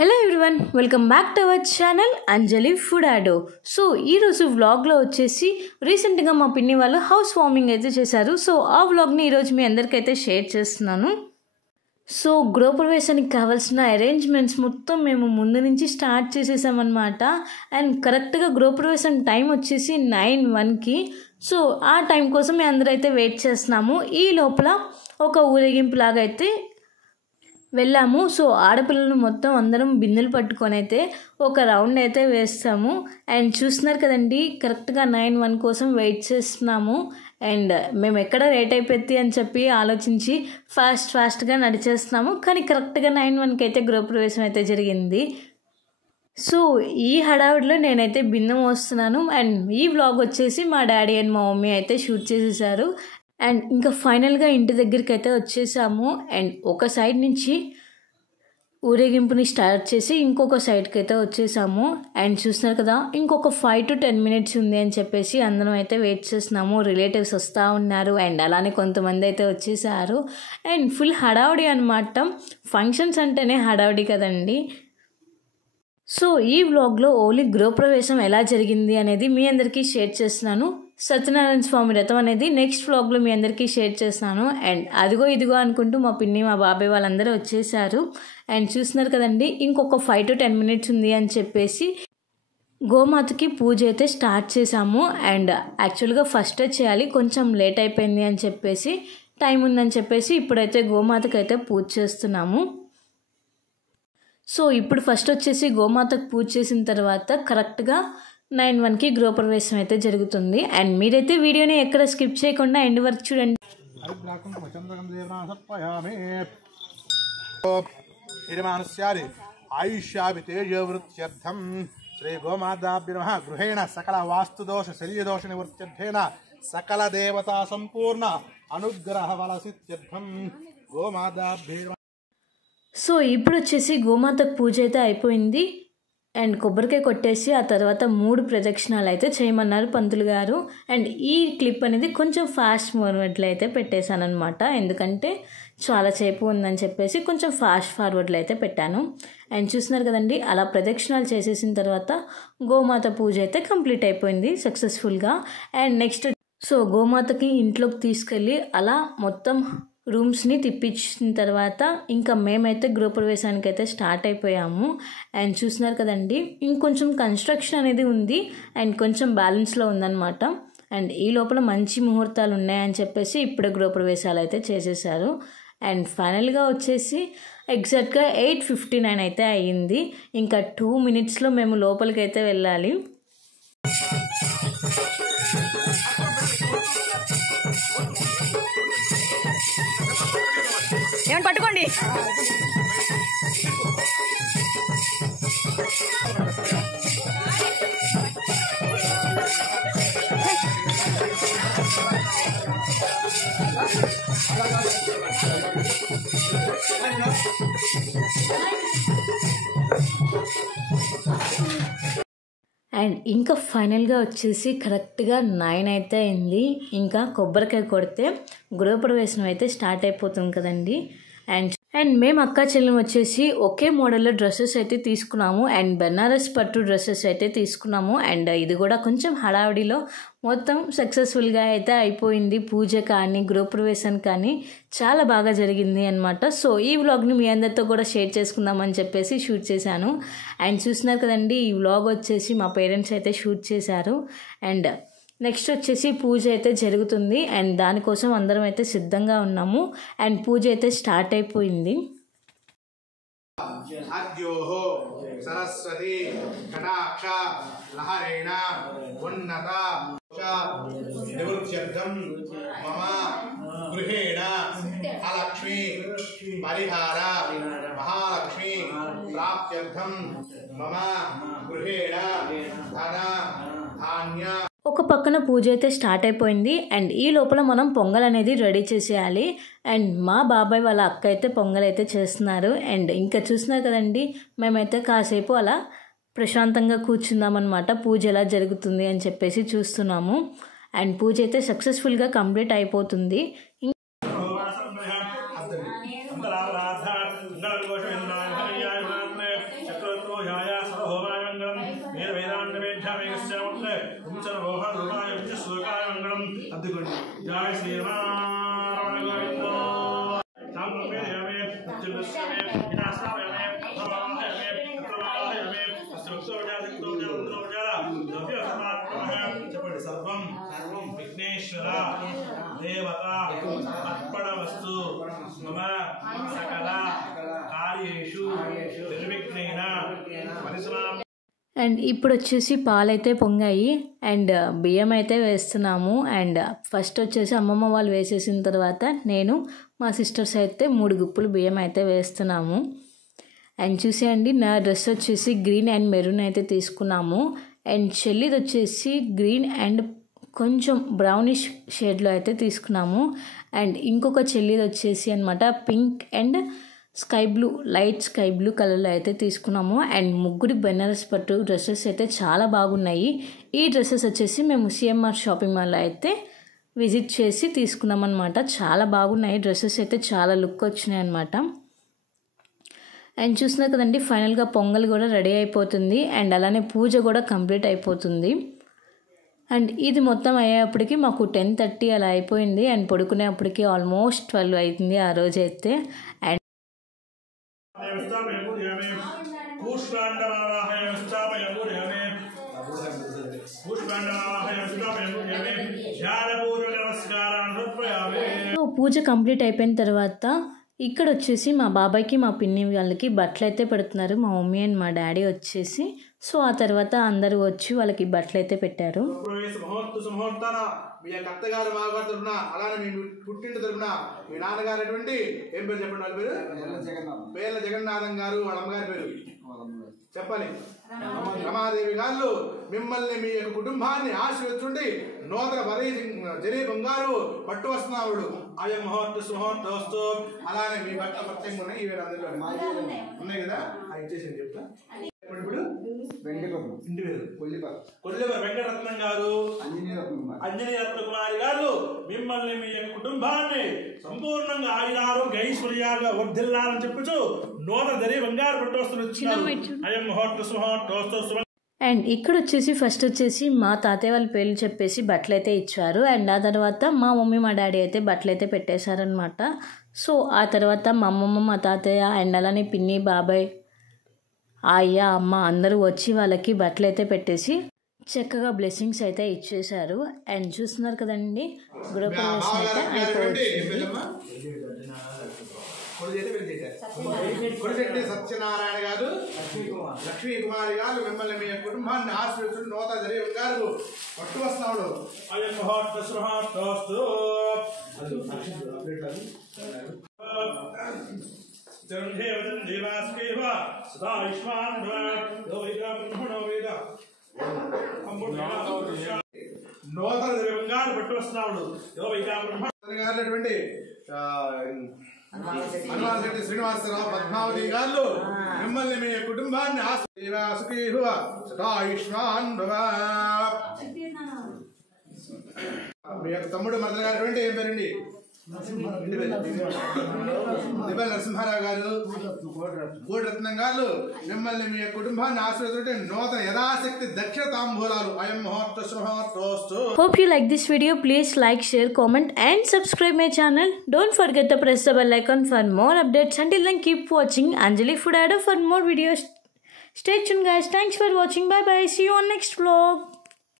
Hello everyone, welcome back to our channel Anjali food ఆడో. So ఈరోజు వ్లాగ్లో వచ్చేసి రీసెంట్గా మా పిన్ని వాళ్ళు హౌస్ వార్మింగ్ అయితే చేశారు. సో ఆ వ్లాగ్ని ఈరోజు మీ అందరికైతే షేర్ చేస్తున్నాను. సో గృహప్రవేశానికి కావాల్సిన అరేంజ్మెంట్స్ మొత్తం మేము ముందు నుంచి స్టార్ట్ చేసేసామన్నమాట. అండ్ కరెక్ట్గా గృహప్రవేశం టైం వచ్చేసి 9:01కి. సో ఆ టైం కోసం మేము అందరూ అయితే వెయిట్ చేస్తున్నాము. ఈ లోపల ఒక ఊరేగింపు లాగా అయితే వెళ్ళాము. సో ఆడపిల్లలు మొత్తం అందరం బిందెలు పట్టుకొని అయితే ఒక రౌండ్ అయితే వేస్తాము. అండ్ చూస్తున్నారు కదండి, కరెక్ట్గా 9:01 కోసం వెయిట్ చేస్తున్నాము. అండ్ మేము ఎక్కడ లేట్ అయిపోద్ది అని చెప్పి ఆలోచించి ఫాస్ట్గా నడిచేస్తున్నాము. కానీ కరెక్ట్గా 9:01కి అయితే గృహప్రవేశం అయితే జరిగింది. సో ఈ హడావిడిలో నేనైతే బిందెం వస్తున్నాను. అండ్ ఈ వ్లాగ్ వచ్చేసి మా డాడీ అండ్ మా మమ్మీ అయితే షూట్ చేసేసారు. అండ్ ఇంకా ఫైనల్గా ఇంటి దగ్గరికి అయితే వచ్చేసాము. అండ్ ఒక సైడ్ నుంచి ఊరేగింపుని స్టార్ట్ చేసి ఇంకొక సైడ్కి అయితే వచ్చేసాము. అండ్ చూస్తున్నారు కదా, ఇంకొక 5 to 10 minutes ఉంది అని చెప్పేసి అందరం అయితే వెయిట్ చేస్తున్నాము. రిలేటివ్స్ వస్తూ ఉన్నారు అండ్ అలానే కొంతమంది అయితే వచ్చేసారు. అండ్ ఫుల్ హడావుడి అనమాట. ఫంక్షన్స్ అంటేనే హడావుడి కదండి. సో ఈ వ్లాగ్లో ఓన్లీ గృహప్రవేశం ఎలా జరిగింది అనేది మీ అందరికీ షేర్ చేస్తున్నాను. సత్యనారాయణ స్వామి వ్రతం అనేది నెక్స్ట్ వ్లాగ్లో మీ అందరికీ షేర్ చేస్తున్నాను. అండ్ అదిగో ఇదిగో అనుకుంటూ మా పిన్ని మా బాబాయ్ వాళ్ళందరూ వచ్చేసారు. అండ్ చూస్తున్నారు కదండి, ఇంకొక 5 to 10 minutes ఉంది అని చెప్పేసి గోమాతకి పూజ అయితే స్టార్ట్ చేసాము. అండ్ యాక్చువల్గా ఫస్టే చేయాలి, కొంచెం లేట్ అయిపోయింది అని చెప్పేసి టైం ఉందని చెప్పేసి ఇప్పుడైతే గోమాతకి అయితే పూజ చేస్తున్నాము. సో ఇప్పుడు ఫస్ట్ వచ్చేసి గోమాతకు పూజ చేసిన తర్వాత కరెక్ట్గా 9:01కి గృహప్రవేశం అయితే జరుగుతుంది. అండ్ మీరైతే వీడియోని ఎక్కడ స్కిప్ చేయకుండా ఎండ్ వరకు చూడండి. ఆయుష్యాభితేజవృత్యర్థం శ్రీ గోమాతాభ్యో నమః. గృహేణ సకల వాస్తుదోష శల్యదోష నివృత్యర్థేన సకల దేవతా సంపూర్ణ అనుగ్రహ ఫలసిత్యర్థం గోమాతాభ్యో. సో ఇప్పుడు వచ్చేసి గోమాతకు పూజ అయితే అయిపోయింది. అండ్ కొబ్బరికాయ కొట్టేసి ఆ తర్వాత 3 ప్రదక్షిణాలు అయితే చేయమన్నారు పంతులు గారు. అండ్ ఈ క్లిప్ అనేది కొంచెం ఫాస్ట్ ఫార్వర్డ్లో అయితే పెట్టేశాను అనమాట, ఎందుకంటే చాలా సేపు ఉందని చెప్పేసి కొంచెం ఫాస్ట్ ఫార్వర్డ్లో అయితే పెట్టాను. అండ్ చూస్తున్నారు కదండి, అలా ప్రదక్షిణాలు చేసేసిన తర్వాత గోమాత పూజ అయితే కంప్లీట్ అయిపోయింది సక్సెస్ఫుల్గా. అండ్ నెక్స్ట్ సో గోమాతకి ఇంట్లోకి తీసుకెళ్ళి అలా మొత్తం రూమ్స్ని తిప్పించిన తర్వాత ఇంకా మేమైతే గృహప్రవేశానికి అయితే స్టార్ట్ అయిపోయాము. అండ్ చూస్తున్నారు కదండి, ఇంకొంచెం కన్స్ట్రక్షన్ అనేది ఉంది అండ్ కొంచెం బ్యాలెన్స్లో ఉందన్నమాట. అండ్ ఈ లోపల మంచి ముహూర్తాలు ఉన్నాయని చెప్పేసి ఇప్పుడు గృహప్రవేశాలు అయితే చేసేసారు. అండ్ ఫైనల్గా వచ్చేసి ఎగ్జాక్ట్గా 8:59 అయితే అయ్యింది. ఇంకా 2 minutesలో మేము లోపలికి అయితే వెళ్ళాలి. ఏమని పట్టుకోండి. అండ్ ఇంకా ఫైనల్గా వచ్చేసి కరెక్ట్గా 9 అయితే అయింది. ఇంకా కొబ్బరికాయ కొడితే గృహప్రవేశం అయితే స్టార్ట్ అయిపోతుంది కదండి. అండ్ మేము అక్క చెల్లెం వచ్చేసి ఒకే మోడల్లో డ్రెస్సెస్ అయితే తీసుకున్నాము. అండ్ బెనారస్ పట్టు డ్రెస్సెస్ అయితే తీసుకున్నాము. అండ్ ఇది కూడా కొంచెం హడావిడిలో మొత్తం సక్సెస్ఫుల్గా అయితే అయిపోయింది. పూజ కానీ గృహప్రవేశం కానీ చాలా బాగా జరిగింది అనమాట. సో ఈ వ్లాగ్ని మీ అందరితో కూడా షేర్ చేసుకుందామని చెప్పేసి షూట్ చేశాను. అండ్ చూస్తున్నారు కదండి, ఈ వ్లాగ్ వచ్చేసి మా పేరెంట్స్ అయితే షూట్ చేశారు. అండ్ నెక్స్ట్ వచ్చేసి పూజ అయితే జరుగుతుంది. అండ్ దానికోసం అందరం అయితే సిద్ధంగా ఉన్నాము. అండ్ పూజ అయితే స్టార్ట్ అయిపోయింది. అద్యోహో సరస్వతి కటాక్ష లహరేణ ఉన్నత నివృత్యర్థం మమ గృహేణ అలక్ష్మి పరిహార మహాలక్ష్మి ప్రాప్త్యర్థం మమ గృహేణ ధన ధాన్య. ఒక పక్కన పూజ అయితే స్టార్ట్ అయిపోయింది. అండ్ ఈ లోపల మనం పొంగల్ అనేది రెడీ చేసేయాలి. అండ్ మా బాబాయ్ వాళ్ళ అక్క అయితే పొంగల్ అయితే చేస్తున్నారు. అండ్ ఇంకా చూస్తున్నారు కదండి, మేమైతే కాసేపు అలా ప్రశాంతంగా కూర్చుందామన్నమాట, పూజ ఎలా జరుగుతుంది అని చెప్పేసి చూస్తున్నాము. అండ్ పూజ అయితే సక్సెస్ఫుల్గా కంప్లీట్ అయిపోతుంది. जय श्री राम सर्वं विघ्नेश्वर देवता अर्पणमस्तु मम सकल कार्येषु निर्विघ्नेन परिसमाप्तिः। అండ్ ఇప్పుడు వచ్చేసి పాలైతే పొంగాయి అండ్ బియ్యం అయితే వేస్తున్నాము. అండ్ ఫస్ట్ వచ్చేసి అమ్మమ్మ వాళ్ళు వేసేసిన తర్వాత నేను మా సిస్టర్స్ అయితే 3 గుప్పులు బియ్యం అయితే వేస్తున్నాము. అండ్ చూసేయండి, నా డ్రెస్ వచ్చేసి గ్రీన్ అండ్ మెరూన్ అయితే తీసుకున్నాము. అండ్ చెల్లిది వచ్చేసి గ్రీన్ అండ్ కొంచెం బ్రౌనిష్ షేడ్లో అయితే తీసుకున్నాము. అండ్ ఇంకొక చెల్లిది వచ్చేసి అనమాట pink and sky blue, light sky blue కలర్లో అయితే తీసుకున్నాము. అండ్ ముగ్గురి బెనారస్ పట్టు డ్రెస్సెస్ అయితే చాలా బాగున్నాయి. ఈ డ్రెస్సెస్ వచ్చేసి మేము సిఎంఆర్ షాపింగ్ మాల్లో అయితే విజిట్ చేసి తీసుకున్నాం అనమాట. చాలా బాగున్నాయి డ్రెస్సెస్ అయితే, చాలా లుక్ వచ్చినాయి అనమాట. అండ్ చూసినా కదండి, ఫైనల్గా పొంగల్ కూడా రెడీ అయిపోతుంది అండ్ అలానే పూజ కూడా కంప్లీట్ అయిపోతుంది. అండ్ ఇది మొత్తం అయ్యేప్పటికి మాకు 10:30 అలా అయిపోయింది. అండ్ పడుకునేప్పటికి ఆల్మోస్ట్ 12 అవుతుంది ఆ రోజు అయితే. అండ్ పూజ కంప్లీట్ అయిపోయిన తర్వాత ఇక్కడ వచ్చేసి మా బాబాయ్కి మా పిన్ని వాళ్ళకి బట్టలు అయితే పెడుతున్నారు, మా మమ్మీ అండ్ మా డాడీ వచ్చేసి. సో ఆ తర్వాత అందరూ వచ్చి వాళ్ళకి బట్టలు అయితే పెట్టారు. మీ యొక్క అత్తగారు మాగారు తరపున, అలానే మీ పుట్టింటి తరపున మీ నాన్నగారు అటువంటి ఏం పేరు చెప్పండి, వాళ్ళ పేరు పేర్ల జగన్నాథం గారు, వాళ్ళ అమ్మగారి పేరు చెప్పాలి, రమాదేవి గారు మిమ్మల్ని మీ యొక్క కుటుంబాన్ని ఆశీర్వదించుండి నూతన జరీ బంగారు పట్టు వస్తున్నాడు అయం మహోత్తు సుమహోత్తు. అలానే మీ బట్ట ప్రత్యేకంగా ఉన్నాయి, ఈ వేరే అందరిలో ఉన్నాయి కదా, అది ఇచ్చేసి చెప్తా. ఇప్పుడు ఇంటి పేరు కొల్లిపర వెంకటరత్నం గారు, అంజనీ రత్న కుమారి గారు మిమ్మల్ని మీ యొక్క కుటుంబాన్ని సంపూర్ణంగా ఆయురారోగ్య ఐశ్వర్యాలుగా వర్ధిల్లాలని చెప్పచ్చు నూతన జరీ బంగారు పట్టు వస్తున్నారు. అయం మహోత్తు సుమహోత్తు. అండ్ ఇక్కడ వచ్చేసి ఫస్ట్ వచ్చేసి మా తాతయ్య వాళ్ళ పేర్లు చెప్పేసి బట్టలు అయితే ఇచ్చారు. అండ్ ఆ తర్వాత మా మమ్మీ మా డాడీ అయితే బట్టలు అయితే పెట్టేశారనమాట. సో ఆ తర్వాత మా అమ్మమ్మ మా తాతయ్య అండ్ అలానే పిన్ని బాబాయ్ అయ్య అమ్మ అందరూ వచ్చి వాళ్ళకి బట్టలు అయితే పెట్టేసి చక్కగా బ్లెస్సింగ్స్ అయితే ఇచ్చేశారు. అండ్ చూస్తున్నారు కదండి, గృహప్రవేశం అయితే అయిపోయింది. సత్యనారాయణ గారు, లక్ష్మీ కుమారి గారు మిమ్మల్ని మీ కుటుంబాన్ని ఆశీర్వదించు నూతన జరీ బంగారు పట్టు వస్తున్నాడు. నూతన జరీ బంగారు పట్టు వస్తున్నాడు. హనుమాన్ శెట్టి శ్రీనివాసరావు పద్మావతి గారు మిమ్మల్ని మీ కుటుంబాన్ని ఆయుష్మాన్ మీ యొక్క తమ్ముడు మరదల గారు ఏం పేరండి, నరసింహారావు గారు, గోడరత్నం గారు మిమ్మల్ని మీ కుటుంబాన్ని ఆశీర్వదించే నూతన యథాశక్తి దక్షిణ తాంబూలాలు అయం మహోత్తు సుమహోత్తు. Hope you like this video. Please like, share, comment and subscribe my channel. Don't forget to press the bell icon for more updates. Until then, keep watching Anjali Food Addo for more videos. Stay tuned guys. Thanks for watching. Bye bye. See you on next vlog.